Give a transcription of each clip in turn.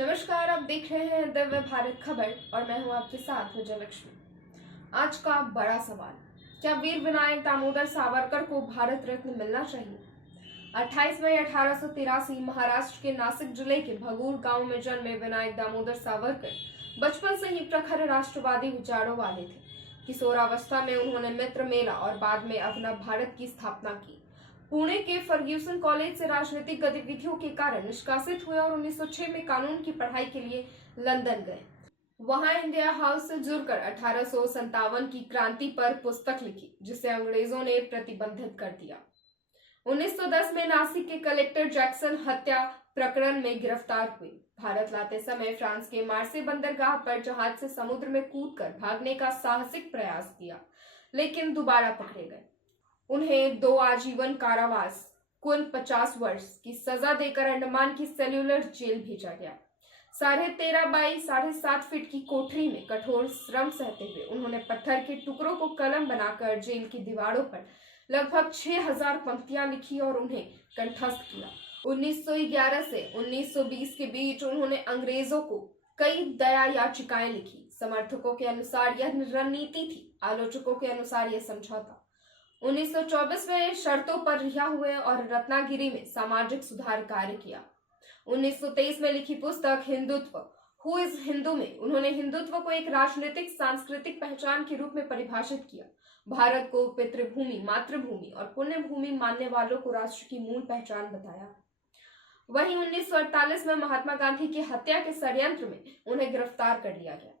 नमस्कार, आप देख रहे हैं दिव्य भारत खबर और मैं हूं आपके साथ विजय लक्ष्मी। आज का बड़ा सवाल, क्या वीर विनायक दामोदर सावरकर को भारत रत्न मिलना चाहिए? 28 मई 1883 महाराष्ट्र के नासिक जिले के भगूर गांव में जन्मे विनायक दामोदर सावरकर बचपन से ही प्रखर राष्ट्रवादी विचारों वाले थे। किशोरावस्था में उन्होंने मित्र मेला और बाद में अपना भारत की स्थापना की। पुणे के फर्ग्यूसन कॉलेज से राजनीतिक गतिविधियों के कारण निष्कासित हुए और 1906 में कानून की पढ़ाई के लिए लंदन गए। वहां इंडिया हाउस से जुड़कर 1857 की क्रांति पर पुस्तक लिखी, जिसे अंग्रेजों ने प्रतिबंधित कर दिया। 1910 में नासिक के कलेक्टर जैक्सन हत्या प्रकरण में गिरफ्तार हुए। भारत लाते समय फ्रांस के मार्से बंदरगाह पर जहाज से समुद्र में कूदकर भागने का साहसिक प्रयास किया, लेकिन दोबारा पकड़े गए। उन्हें 2 आजीवन कारावास कुल 50 वर्ष की सजा देकर अंडमान की सेल्यूलर जेल भेजा गया। 13.5 बाई 7.5 फीट की कोठरी में कठोर श्रम सहते हुए उन्होंने पत्थर के टुकड़ों को कलम बनाकर जेल की दीवारों पर लगभग 6000 पंक्तियां लिखी और उन्हें कंठस्थ किया। 1911 से 1920 के बीच उन्होंने अंग्रेजों को कई दया याचिकाएं लिखी। समर्थकों के अनुसार यह रणनीति थी, आलोचकों के अनुसार यह समझौता। 1924 में शर्तों पर रिहा हुए और रत्नागिरी में सामाजिक सुधार कार्य किया। 1923 में लिखी पुस्तक हिंदुत्व हु इज हिंदू में उन्होंने हिंदुत्व को एक राजनीतिक सांस्कृतिक पहचान के रूप में परिभाषित किया। भारत को पितृभूमि, मातृभूमि और पुण्य भूमि मानने वालों को राष्ट्र की मूल पहचान बताया। वहीं 1948 में महात्मा गांधी की हत्या के षड्यंत्र में उन्हें गिरफ्तार कर लिया गया।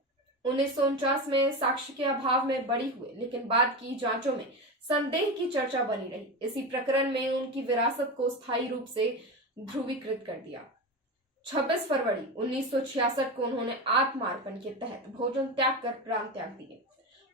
1949 में साक्ष्य के अभाव में बरी हुए, लेकिन बाद की जांचों में संदेह की चर्चा बनी रही। इसी प्रकरण में उनकी विरासत को स्थायी रूप से ध्रुवीकृत कर दिया। 26 फरवरी 1966 को उन्होंने आत्मार्पण के तहत भोजन त्याग कर प्राण त्याग दिए।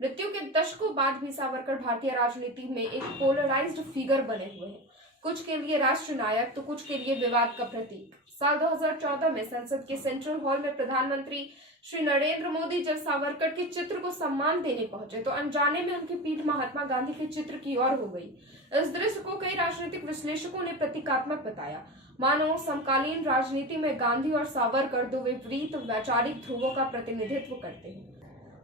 मृत्यु के दशकों बाद भी सावरकर भारतीय राजनीति में एक पोलराइज्ड फिगर बने हुए हैं, कुछ के लिए राष्ट्र नायक तो कुछ के लिए विवाद का प्रतीक। साल 2014 में संसद के सेंट्रल हॉल में प्रधानमंत्री श्री नरेंद्र मोदी जब सावरकर के चित्र को सम्मान देने पहुंचे तो अनजाने में उनकी पीठ महात्मा गांधी के चित्र की ओर हो गई। इस दृश्य को कई राजनीतिक विश्लेषकों ने प्रतीकात्मक बताया, मानो समकालीन राजनीति में गांधी और सावरकर 2 विपरीत वैचारिक ध्रुवों का प्रतिनिधित्व करते हैं।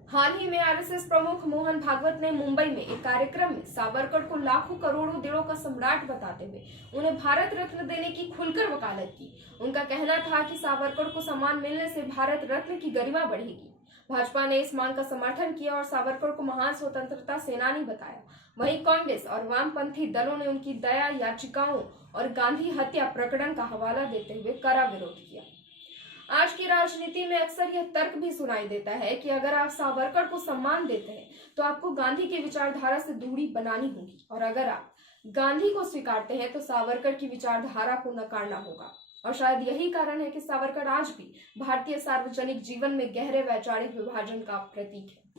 हाल ही में आरएसएस प्रमुख मोहन भागवत ने मुंबई में एक कार्यक्रम में सावरकर को लाखों करोड़ों दिलों का सम्राट बताते हुए उन्हें भारत रत्न देने की खुलकर वकालत की। उनका कहना था कि सावरकर को सम्मान मिलने से भारत रत्न की गरिमा बढ़ेगी। भाजपा ने इस मांग का समर्थन किया और सावरकर को महान स्वतंत्रता सेनानी बताया। वहीं कांग्रेस और वामपंथी दलों ने उनकी दया याचिकाओं और गांधी हत्या प्रकरण का हवाला देते हुए कड़ा विरोध किया। आज की राजनीति में अक्सर यह तर्क भी सुनाई देता है कि अगर आप सावरकर को सम्मान देते हैं तो आपको गांधी की विचारधारा से दूरी बनानी होगी, और अगर आप गांधी को स्वीकारते हैं तो सावरकर की विचारधारा को नकारना होगा। और शायद यही कारण है कि सावरकर आज भी भारतीय सार्वजनिक जीवन में गहरे वैचारिक विभाजन का प्रतीक है।